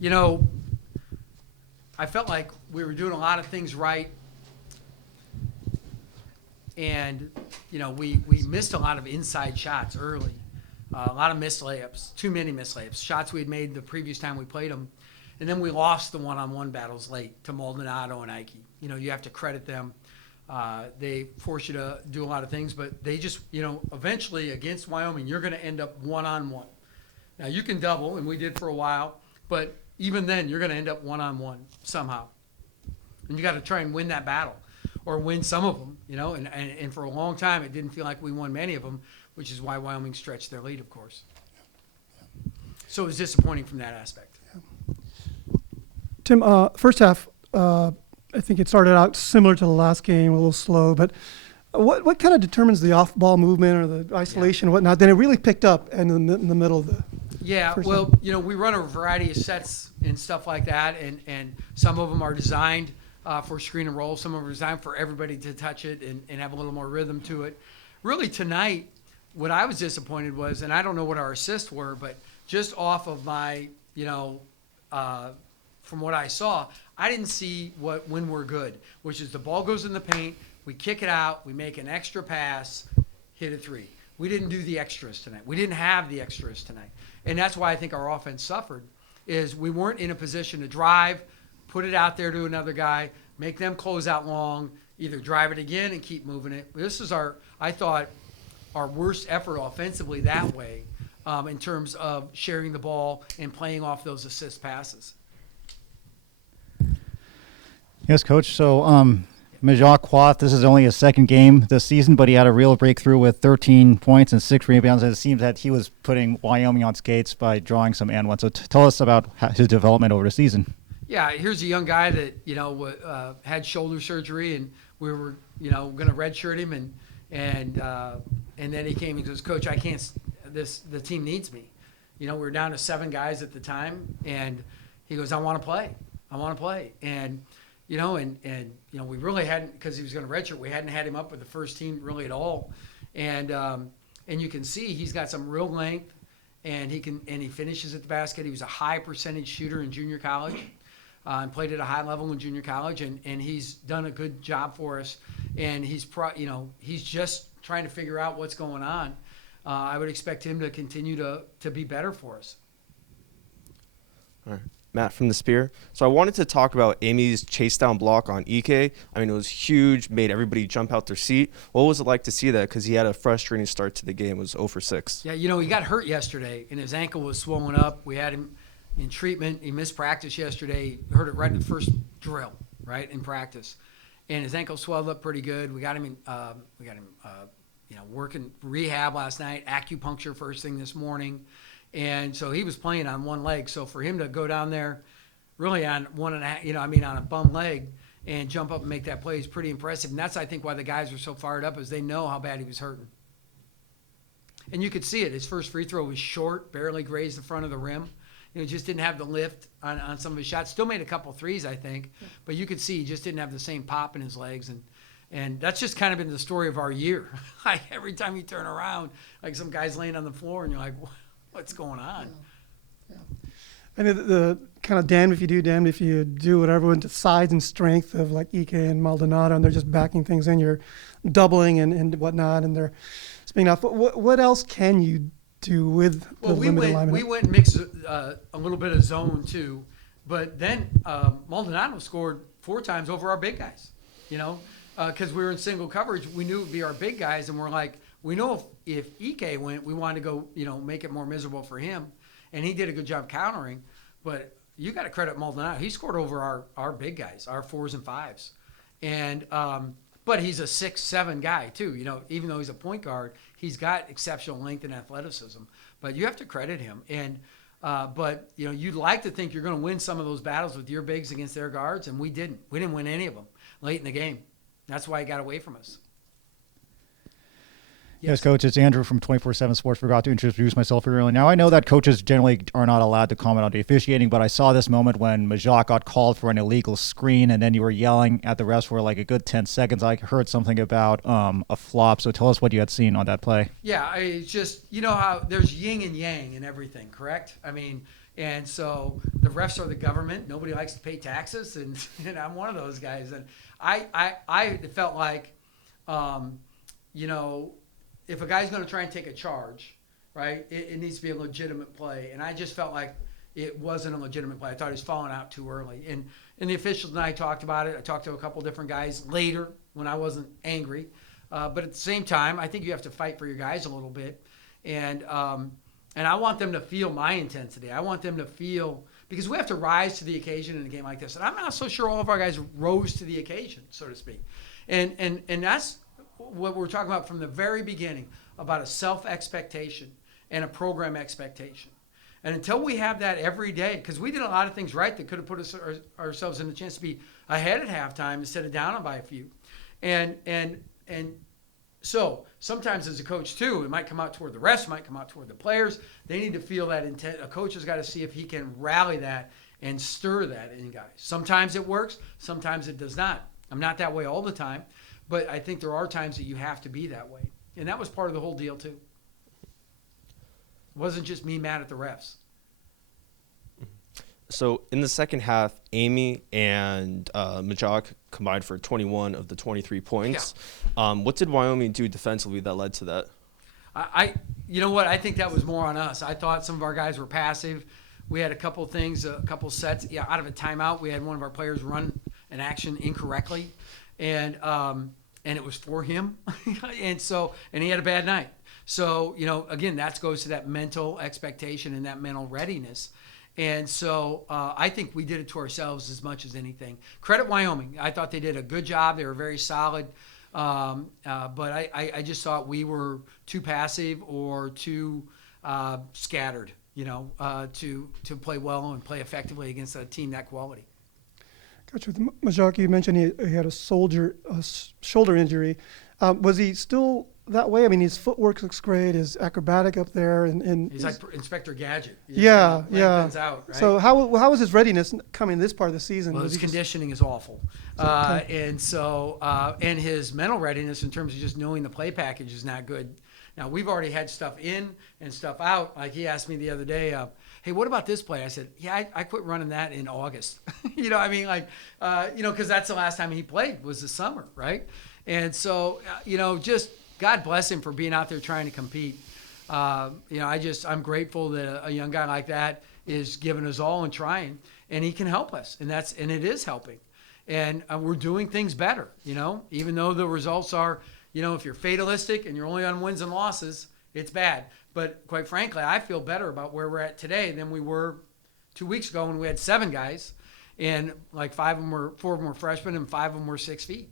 You know, I felt like we were doing a lot of things right. And, you know, we missed a lot of inside shots early. A lot of missed layups, too many missed layups, shots we had made the previous time we played them. And then we lost the one-on-one battles late to Maldonado and Ike. You know, you have to credit them. They force you to do a lot of things, but they just, you know, eventually against Wyoming, you're going to end up one-on-one. Now, you can double, and we did for a while, but even then, you're going to end up one-on-one somehow. And you got to try and win that battle or win some of them, you know, and for a long time, it didn't feel like we won many of them, which is why Wyoming stretched their lead, of course. So it was disappointing from that aspect. Tim, first half, I think it started out similar to the last game, a little slow, but what kind of determines the off-ball movement or the isolation and whatnot? Then it really picked up in the middle of the well, half. you know, we run a variety of sets and stuff like that, and some of them are designed for screen and roll. Some of them are designed for everybody to touch it and have a little more rhythm to it. Really, tonight, what I was disappointed was, and I don't know what our assists were, but just off of my, you know, from what I saw, I didn't see when we're good, which is the ball goes in the paint, we kick it out, we make an extra pass, hit a three. We didn't do the extras tonight. We didn't have the extras tonight. And that's why I think our offense suffered, is we weren't in a position to drive, put it out there to another guy, make them close out long, either drive it again and keep moving it. This is I thought, our worst effort offensively that way in terms of sharing the ball and playing off those assist passes. Yes, Coach. So Majak Quath, this is only his second game this season, but he had a real breakthrough with 13 points and 6 rebounds. And it seems that he was putting Wyoming on skates by drawing some and one. So tell us about his development over the season. Yeah, here's a young guy that, you know, had shoulder surgery, and we were, you know, going to redshirt him, and then he came and goes, Coach, I can't. The team needs me. You know, we were down to 7 guys at the time, and he goes, I want to play. And you know, and you know, we really hadn't, because he was going to redshirt, we hadn't had him up with the first team really at all. And you can see he's got some real length, and he finishes at the basket. He was a high percentage shooter in junior college, and played at a high level in junior college, and he's done a good job for us. And he's just trying to figure out what's going on. I would expect him to continue to be better for us. All right. Matt from the Spear. So I wanted to talk about Amy's chase down block on Ike. I mean, it was huge, made everybody jump out their seat. What was it like to see that? Because he had a frustrating start to the game. It was 0 for 6. Yeah, you know, he got hurt yesterday, and his ankle was swollen up. We had him in treatment. He missed practice yesterday. He hurt it right in the first drill, right, in practice. And his ankle swelled up pretty good. We got him working rehab last night, acupuncture first thing this morning. And so he was playing on one leg. So for him to go down there really on on a bum leg and jump up and make that play is pretty impressive. And that's, I think, why the guys were so fired up, is they know how bad he was hurting. And you could see it. His first free throw was short, barely grazed the front of the rim. You know, just didn't have the lift on some of his shots. Still made a couple threes, I think. But you could see he just didn't have the same pop in his legs. And that's just kind of been the story of our year. Like every time you turn around, like some guy's laying on the floor and you're like, what's going on? Yeah. And the kind of damned if you do, damned if you do, whatever, with the size and strength of like Ike and Maldonado, and they're just backing things in. You're doubling and whatnot, and they're spinning off. What else can you do with the limited alignment? We went and mixed a little bit of zone too, but then Maldonado scored 4 times over our big guys, you know, because we were in single coverage. We knew it would be our big guys, and we're like, we know if Ike went, we wanted to go, you know, make it more miserable for him. And he did a good job countering. But you got to credit Maldonado. He scored over our big guys, our 4s and 5s. And but he's a 6'7" guy too. You know, even though he's a point guard, he's got exceptional length and athleticism. But you have to credit him. And but you know, you'd like to think you're going to win some of those battles with your bigs against their guards, and we didn't. We didn't win any of them late in the game. That's why he got away from us. Yes, Coach, it's Andrew from 24/7 Sports. Forgot to introduce myself earlier. Now, I know that coaches generally are not allowed to comment on the officiating, but I saw this moment when Majak got called for an illegal screen, and then you were yelling at the refs for like a good 10 seconds. I heard something about a flop, so tell us what you had seen on that play. Yeah, it's just, you know how there's yin and yang in everything, correct? I mean, and so the refs are the government. Nobody likes to pay taxes, and I'm one of those guys. And I felt like, you know, if a guy's going to try and take a charge, right, it needs to be a legitimate play. And I just felt like it wasn't a legitimate play. I thought he was falling out too early. And the officials and I talked about it. I talked to a couple different guys later when I wasn't angry. But at the same time, I think you have to fight for your guys a little bit. And I want them to feel my intensity. I want them to feel, because we have to rise to the occasion in a game like this. And I'm not so sure all of our guys rose to the occasion, so to speak. And that's what we're talking about from the very beginning, about a self-expectation and a program expectation. And until we have that every day, because we did a lot of things right that could have put us ourselves in a chance to be ahead at halftime instead of down by a few. And so sometimes as a coach too, it might come out toward the refs, it might come out toward the players. They need to feel that intent. A coach has got to see if he can rally that and stir that in guys. Sometimes it works, sometimes it does not. I'm not that way all the time, but I think there are times that you have to be that way. And that was part of the whole deal too. It wasn't just me mad at the refs. So in the second half, Amy and Majok combined for 21 of the 23 points. Yeah. What did Wyoming do defensively that led to that? You know what? I think that was more on us. I thought some of our guys were passive. We had a couple things, a couple sets. Yeah, out of a timeout, we had one of our players run an action incorrectly, and it was for him, and he had a bad night. So, you know, again, that goes to that mental expectation and that mental readiness. And so I think we did it to ourselves as much as anything. Credit Wyoming. I thought they did a good job. They were very solid. But I just thought we were too passive or too scattered, you know, to play well and play effectively against a team that quality. Coach, with Majok, you mentioned he had a shoulder injury. Was he still that way? I mean, his footwork looks great. His acrobatic up there, and he's like Inspector Gadget. Yeah. Out, right? So how was his readiness coming this part of the season? Well, his conditioning is awful, and his mental readiness in terms of just knowing the play package is not good. Now we've already had stuff in and stuff out. Like he asked me the other day, "Hey, what about this play?" I said, "Yeah, I quit running that in August." You know, I mean, like, because that's the last time he played was the summer, right? And so, just God bless him for being out there trying to compete. I'm grateful that a young guy like that is giving us all and trying, and he can help us, and it is helping. And we're doing things better, even though the results are, if you're fatalistic and you're only on wins and losses, it's bad. But quite frankly, I feel better about where we're at today than we were 2 weeks ago when we had 7 guys, and like 4 of them were freshmen and 5 of them were 6 feet.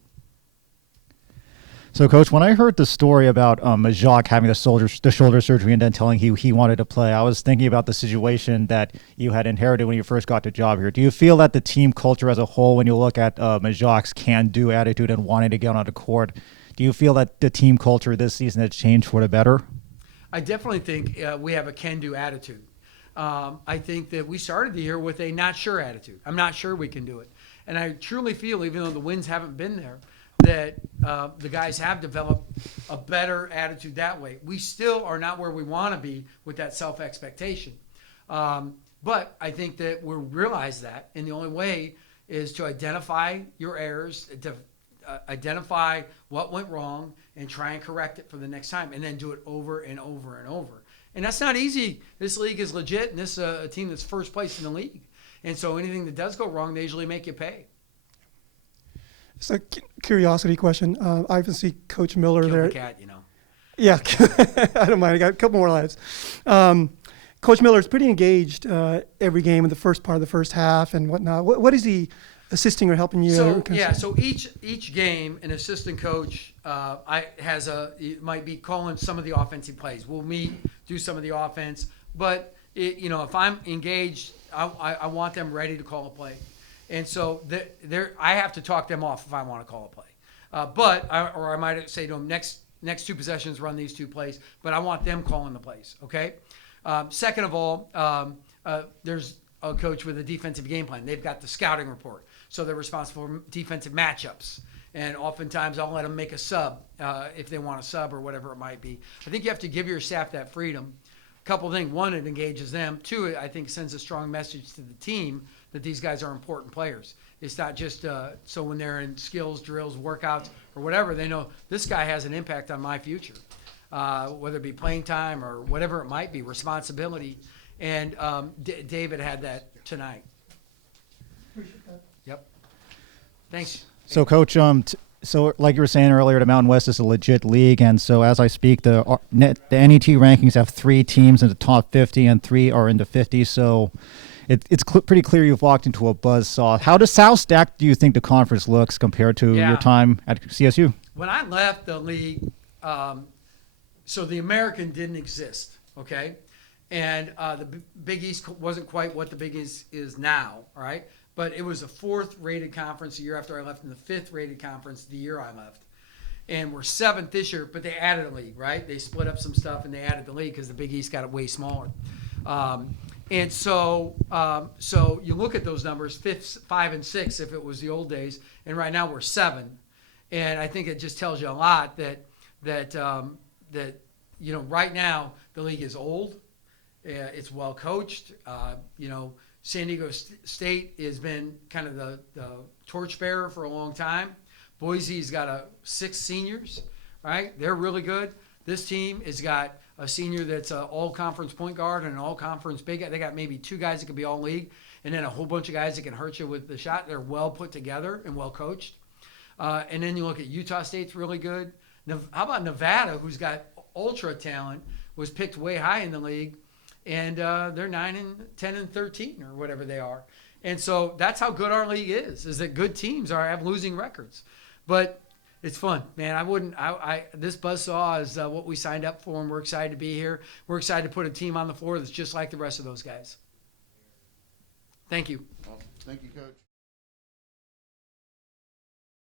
So, Coach, when I heard the story about Majok having the shoulder surgery and then telling he wanted to play, I was thinking about the situation that you had inherited when you first got the job here. Do you feel that the team culture as a whole, when you look at Majok's can-do attitude and wanting to get on the court, do you feel that the team culture this season has changed for the better? I definitely think we have a can-do attitude. I think that we started the year with a not sure attitude. I'm not sure we can do it. And I truly feel, even though the wins haven't been there, that the guys have developed a better attitude that way. We still are not where we want to be with that self-expectation. But I think that we realize that, and the only way is to identify your errors, to identify what went wrong, and try and correct it for the next time, and then do it over and over and over. And that's not easy. This league is legit, and this is a team that's first place in the league. And so anything that does go wrong, they usually make you pay. It's a curiosity question. I can see Coach Miller Kill there. The cat, Yeah, I don't mind. I got a couple more lives. Coach Miller is pretty engaged every game in the first part of the first half and whatnot. What is he assisting or helping you? So each game, an assistant coach might be calling some of the offensive plays. We'll meet, do some of the offense, but if I'm engaged, I want them ready to call a play. And so I have to talk them off if I want to call a play. I might say to them, next 2 possessions, run these 2 plays. But I want them calling the plays, okay? Second of all, there's a coach with a defensive game plan. They've got the scouting report. So they're responsible for defensive matchups. And oftentimes I'll let them make a sub if they want a sub or whatever it might be. I think you have to give your staff that freedom. couple things. One, it engages them. Two, I think sends a strong message to the team that these guys are important players. It's not just so when they're in skills, drills, workouts, or whatever, they know this guy has an impact on my future, whether it be playing time or whatever it might be, responsibility. And David had that tonight. Yep. Thanks. So, Coach, so like you were saying earlier, the Mountain West is a legit league, and so as I speak, the NET rankings have 3 teams in the top 50 and 3 are in the 50. So it's pretty clear you've walked into a buzzsaw. How stacked do you think the conference looks compared to your time at CSU? When I left the league, so the American didn't exist, okay? And the Big East wasn't quite what the Big East is now, all right? But it was a 4th rated conference the year after I left and the 5th rated conference the year I left. And we're 7th this year, but they added a league, right? They split up some stuff and they added the league because the Big East got it way smaller. And so you look at those numbers, 5 and 6 if it was the old days, and right now we're 7. And I think it just tells you a lot that you know, right now the league is old, it's well coached, you know. San Diego State has been kind of the torchbearer for a long time. Boise's got 6 seniors, right? They're really good. This team has got a senior that's an all-conference point guard and an all-conference big guy. They got maybe 2 guys that could be all-league, and then a whole bunch of guys that can hurt you with the shot. They're well put together and well coached. And then you look at Utah State's really good. How about Nevada, who's got ultra talent, was picked way high in the league, and they're 9 and 10 and 13 or whatever they are. And so that's how good our league is that good teams have losing records. But it's fun, man. This buzzsaw is what we signed up for, and we're excited to be here. We're excited to put a team on the floor that's just like the rest of those guys. Thank you. Awesome. Thank you, Coach.